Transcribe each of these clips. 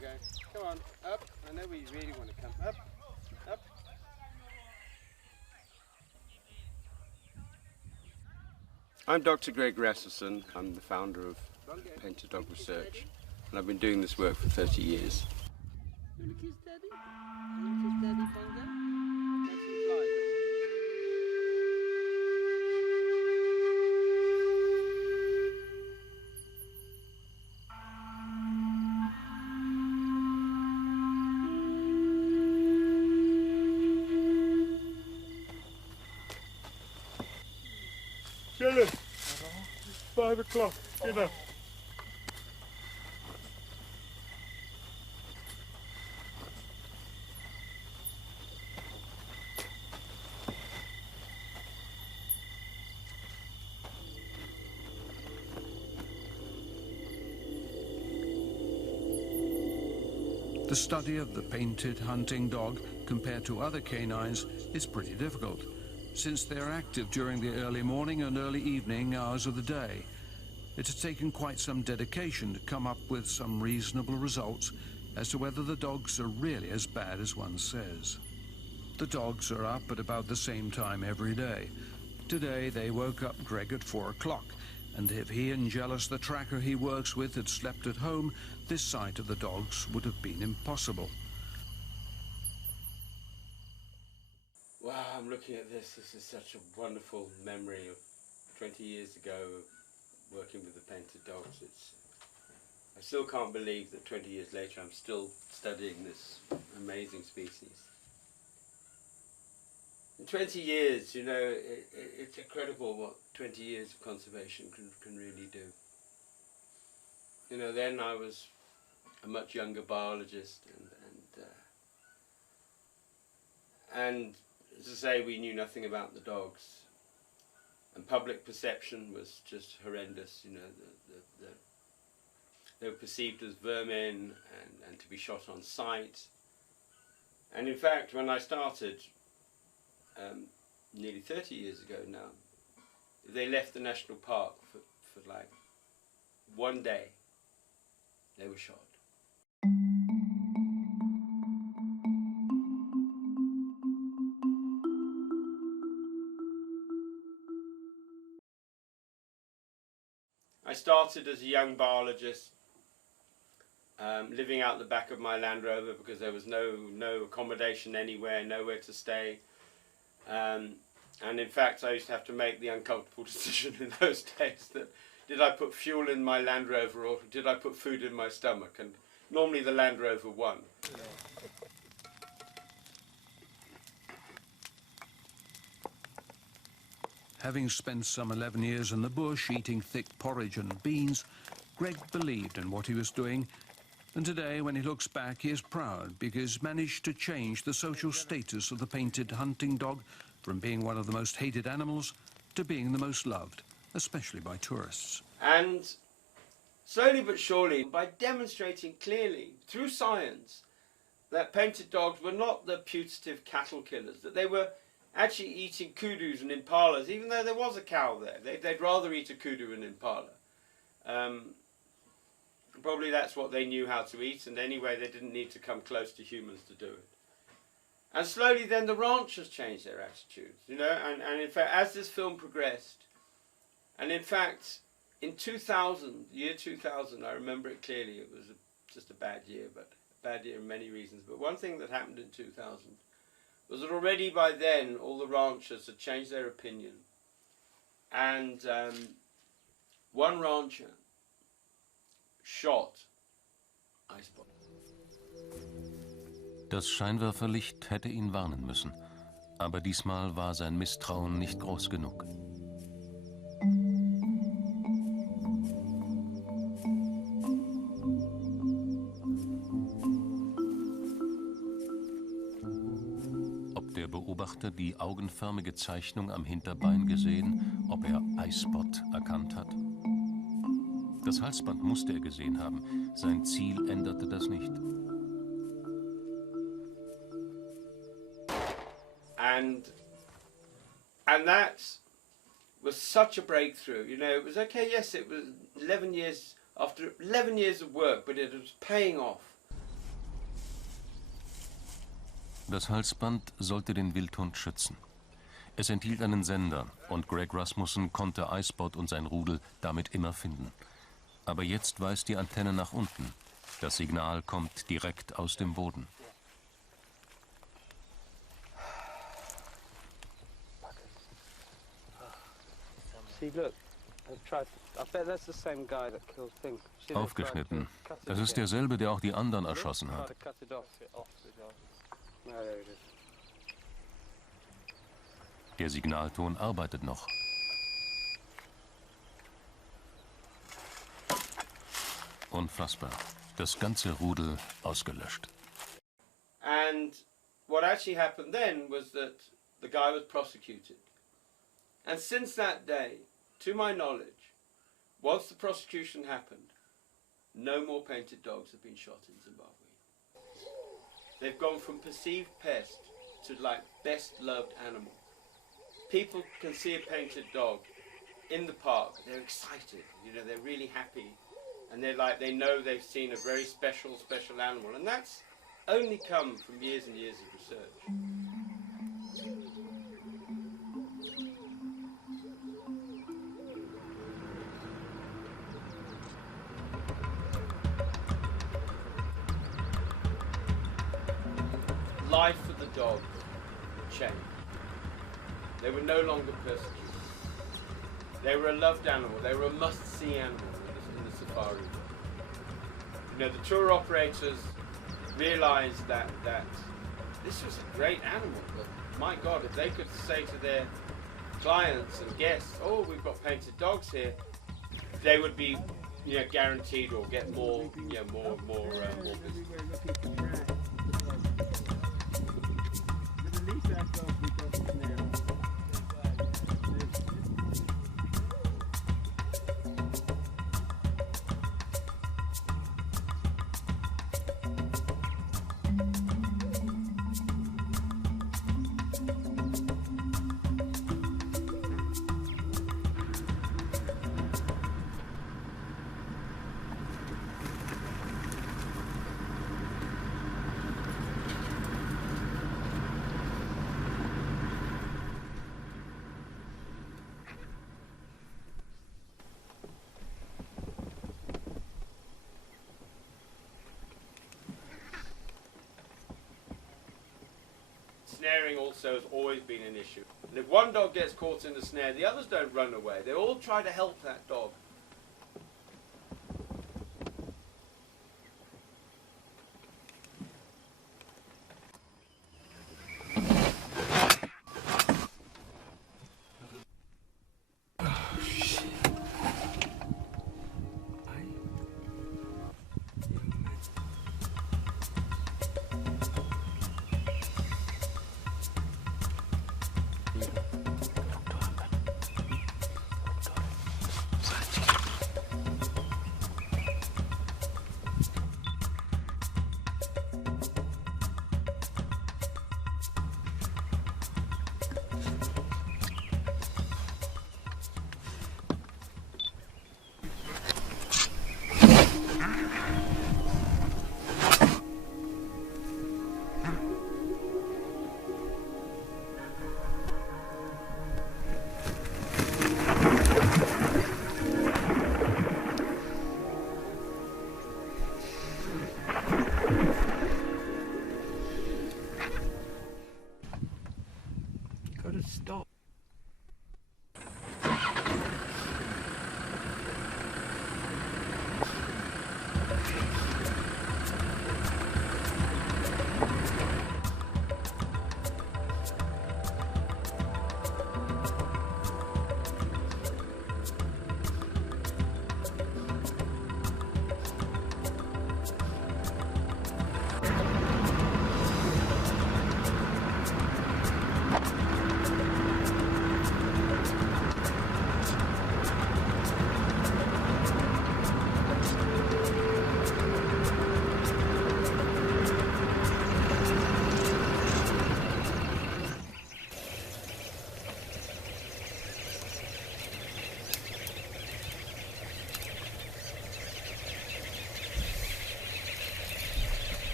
go. Come on, up. I know where you really want to come. Up, up. I'm Dr. Greg Rasmussen. I'm the founder of Painted Dog Research, and I've been doing this work for 30 years. You want to kiss Daddy? You want to kiss Daddy, Bongo? That's some flies. Philip, 5 o'clock, get up. The study of the painted hunting dog compared to other canines is pretty difficult, since they are active during the early morning and early evening hours of the day. It has taken quite some dedication to come up with some reasonable results as to whether the dogs are really as bad as one says. The dogs are up at about the same time every day. Today they woke up Greg at 4 o'clock, and if he and Jealous, the tracker he works with, had slept at home, this sight of the dogs would have been impossible. Wow, I'm looking at this. This is such a wonderful memory of 20 years ago working with the painted dogs. I still can't believe that 20 years later I'm still studying this amazing species. In 20 years, you know, it's incredible what 20 years of conservation can really do. You know, then I was a much younger biologist, and as I say, we knew nothing about the dogs, and public perception was just horrendous. You know, they were perceived as vermin and to be shot on sight. And in fact, when I started nearly 30 years ago now, if they left the national park for like one day, they were shot. I started as a young biologist, living out the back of my Land Rover because there was no accommodation anywhere, nowhere to stay. And in fact, I used to have to make the uncomfortable decision in those days that did I put fuel in my Land Rover or did I put food in my stomach? And normally the Land Rover won. Having spent some 11 years in the bush eating thick porridge and beans, Greg believed in what he was doing, and today when he looks back he is proud because he managed to change the social status of the painted hunting dog from being one of the most hated animals to being the most loved, especially by tourists. And slowly but surely, by demonstrating clearly through science that painted dogs were not the putative cattle killers, that they were actually eating kudus and impalas, even though there was a cow there. They'd rather eat a kudu and impala. Probably that's what they knew how to eat, and anyway they didn't need to come close to humans to do it. And slowly then the ranchers changed their attitudes, you know, and in fact as this film progressed, and in fact in 2000, year 2000, I remember it clearly, it was just a bad year, but a bad year in many reasons, but one thing that happened in 2000 was that already by then all the ranchers had changed their opinion, and one rancher shot Icebot. Das Scheinwerferlicht hätte ihn warnen müssen, aber diesmal war sein Misstrauen nicht groß genug. Ob der Beobachter die augenförmige Zeichnung am Hinterbein gesehen, ob er Icebot erkannt hat? Das Halsband musste er gesehen haben, sein Ziel änderte das nicht. And that was such a breakthrough. You know, it was okay, yes, it was 11 years, after 11 years of work, but it was paying off. Das Halsband sollte den Wildhund schützen. Es enthielt einen Sender und Greg Rasmussen konnte Icebot und sein Rudel damit immer finden. Aber jetzt weist die Antenne nach unten. Das Signal kommt direkt aus dem Boden. See, look, I bet that's the same guy that killed Thing. Aufgeschnitten. Das ist derselbe, der auch die anderen erschossen hat. Der Signalton arbeitet noch. Unfassbar. Das ganze Rudel ausgelöscht. And what actually happened then was that the guy was prosecuted. And since that day, to my knowledge, once the prosecution happened, no more painted dogs have been shot in Zimbabwe. They've gone from perceived pest to like best loved animal. People can see a painted dog in the park, they're excited, you know, they're really happy. And they're like, they know they've seen a very special animal. And that's only come from years and years of research. Life for the dog changed. They were no longer persecuted. They were a loved animal. They were a must-see animal in the safari. You know, the tour operators realized that this was a great animal, but my God, if they could say to their clients and guests, oh, we've got painted dogs here, they would be, you know, guaranteed or get more, you know, more business. Snaring also has always been an issue. And if one dog gets caught in the snare, the others don't run away. They all try to help that dog.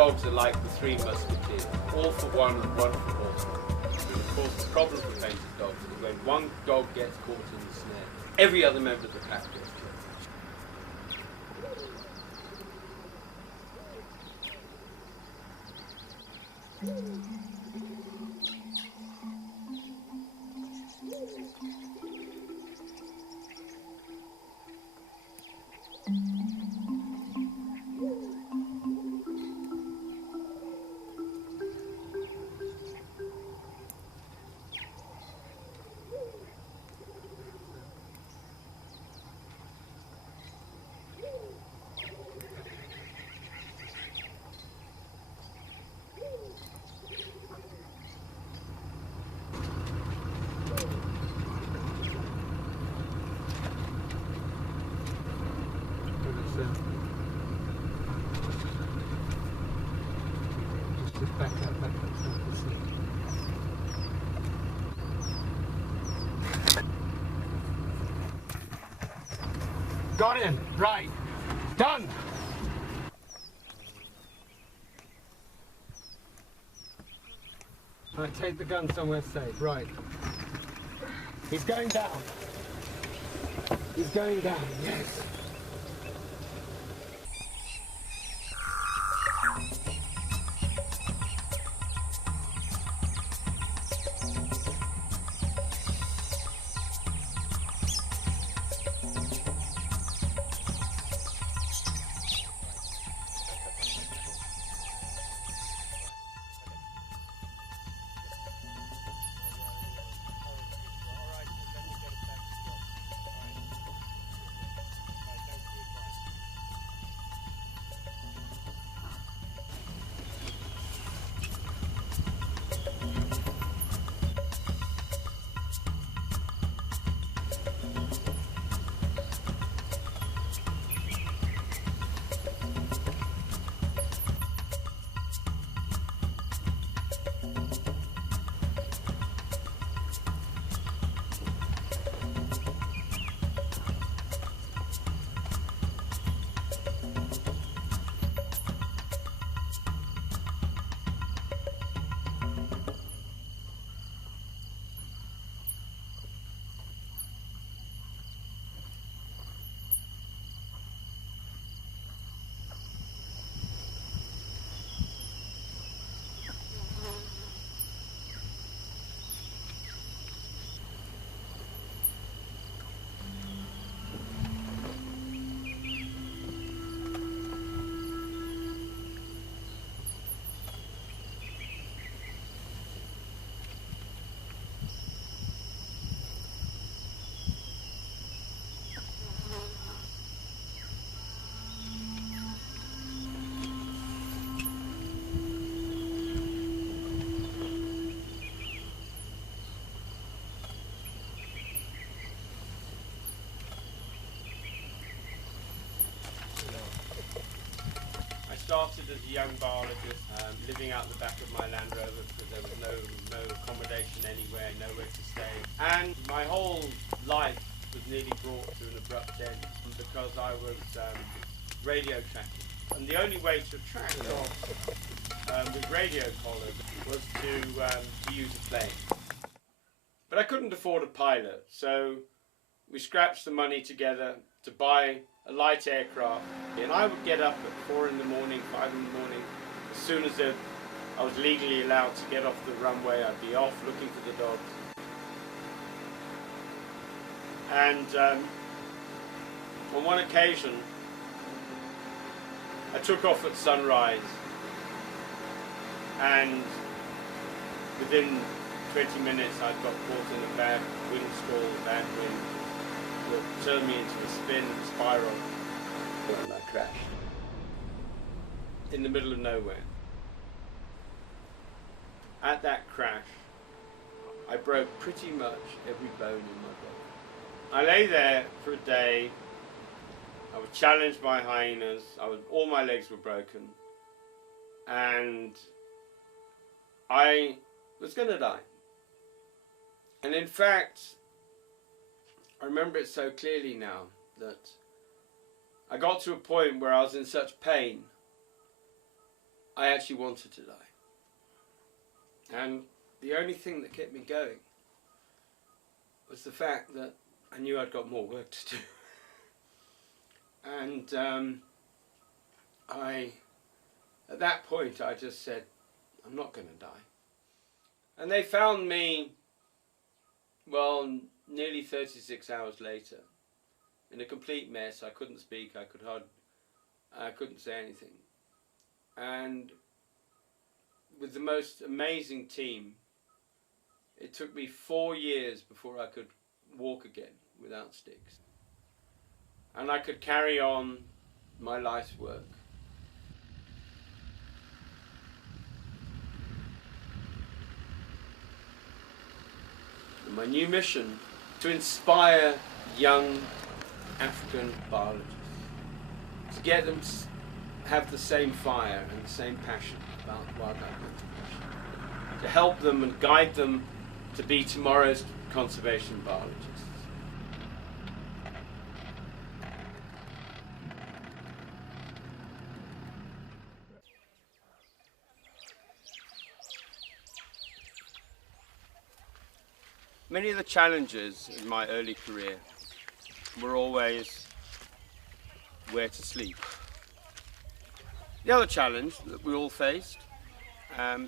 dogs are like the Three Musketeers, all for one and one for all. And of course, the problem for painted dogs is when one dog gets caught in the snare, every other member of the pack gets killed. Just back up so I can see. Got him! Right! Done! Right, take the gun somewhere safe. Right. He's going down. He's going down, yes. Started as a young biologist, living out the back of my Land Rover because there was no accommodation anywhere, nowhere to stay. And my whole life was nearly brought to an abrupt end because I was radio tracking. And the only way to track dogs with radio collars was to use a plane. But I couldn't afford a pilot, so we scratched the money together to buy a light aircraft, and I would get up at 4 in the morning, 5 in the morning. As soon as I was legally allowed to get off the runway, I'd be off looking for the dogs. And on one occasion, I took off at sunrise, and within 20 minutes I'd got caught in a bad windstorm, bad wind, that turned me into a spin spiral, and I crashed in the middle of nowhere. At that crash, I broke pretty much every bone in my body. I lay there for a day. I was challenged by hyenas. All my legs were broken, and I was going to die. And in fact, I remember it so clearly now that I got to a point where I was in such pain, I actually wanted to die. And the only thing that kept me going was the fact that I knew I'd got more work to do. And at that point, I just said, I'm not going to die. And they found me, well, nearly 36 hours later, in a complete mess. I couldn't speak, I couldn't say anything. And with the most amazing team, it took me 4 years before I could walk again without sticks. And I could carry on my life's work. And my new mission, to inspire young African biologists, to get them to have the same fire and the same passion about wildlife conservation, to help them and guide them to be tomorrow's conservation biologists. Many of the challenges in my early career were always where to sleep. The other challenge that we all faced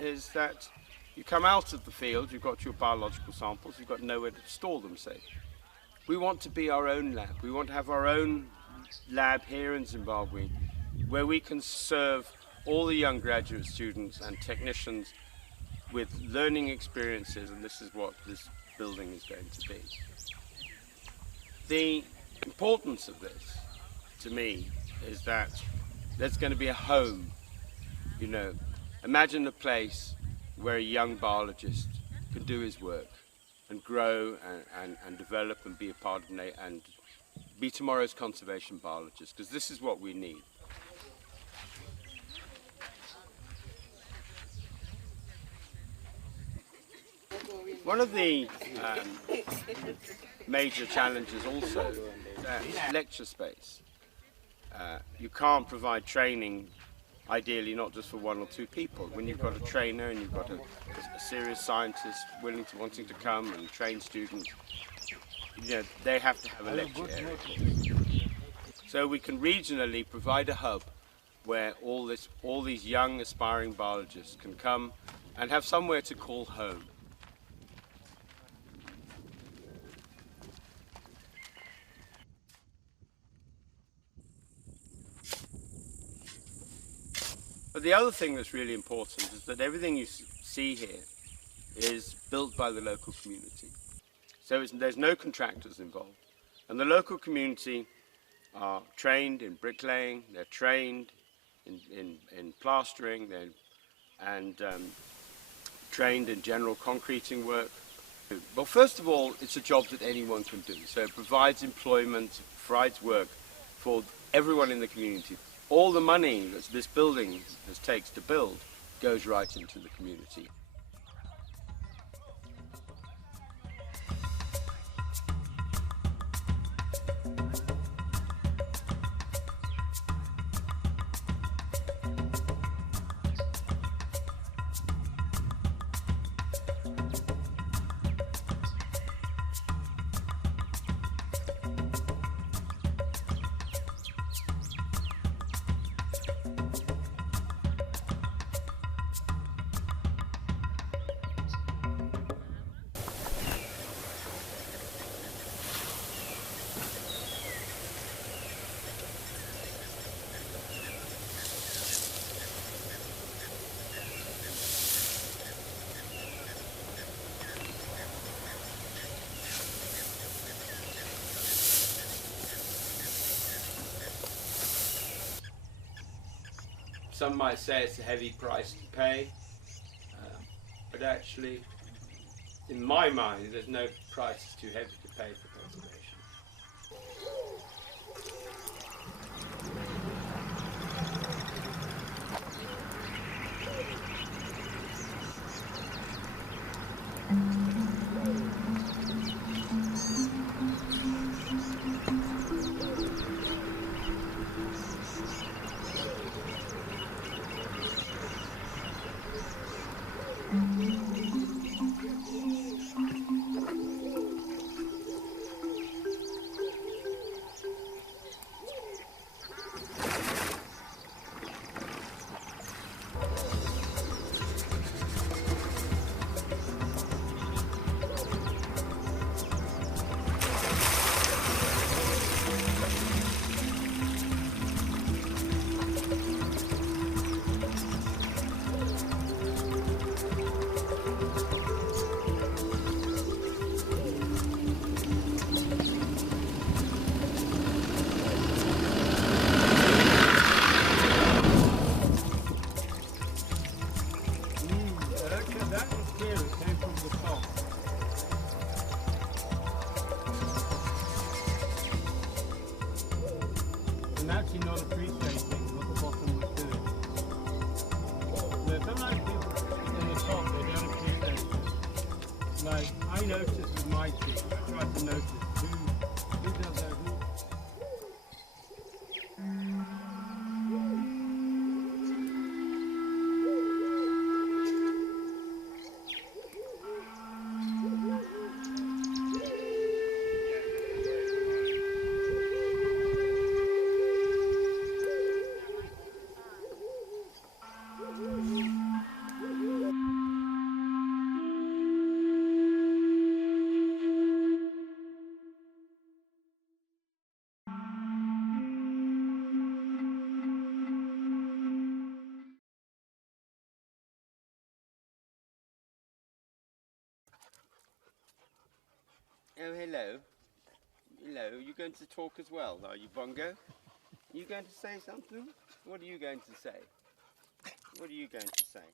is that you come out of the field, you've got your biological samples, you've got nowhere to store them, say. We want to be our own lab. We want to have our own lab here in Zimbabwe where we can serve all the young graduate students and technicians with learning experiences, and this is what this building is going to be. The importance of this, to me, is that there's going to be a home. You know, imagine a place where a young biologist can do his work and grow and develop and be a part of and be tomorrow's conservation biologist, because this is what we need. One of the major challenges also is lecture space. You can't provide training, ideally not just for 1 or 2 people. When you've got a trainer and you've got a serious scientist wanting to come and train students, you know, they have to have a lecture area. So we can regionally provide a hub where all these young aspiring biologists can come and have somewhere to call home. But the other thing that's really important is that everything you see here is built by the local community. So there's no contractors involved. And the local community are trained in bricklaying, they're trained in plastering, and trained in general concreting work. Well, first of all, it's a job that anyone can do. So it provides employment, provides work for everyone in the community. All the money that this building takes to build goes right into the community. Some might say it's a heavy price to pay, but actually, in my mind, there's no price too heavy to pay for conservation. actually not appreciating what the bottom was doing. Sometimes people in the top, they don't appreciate it. Like, I notice with my team, I try to notice who does that, who... Oh, hello. Hello, you going to talk as well, are you, Bongo? You going to say something? What are you going to say? What are you going to say?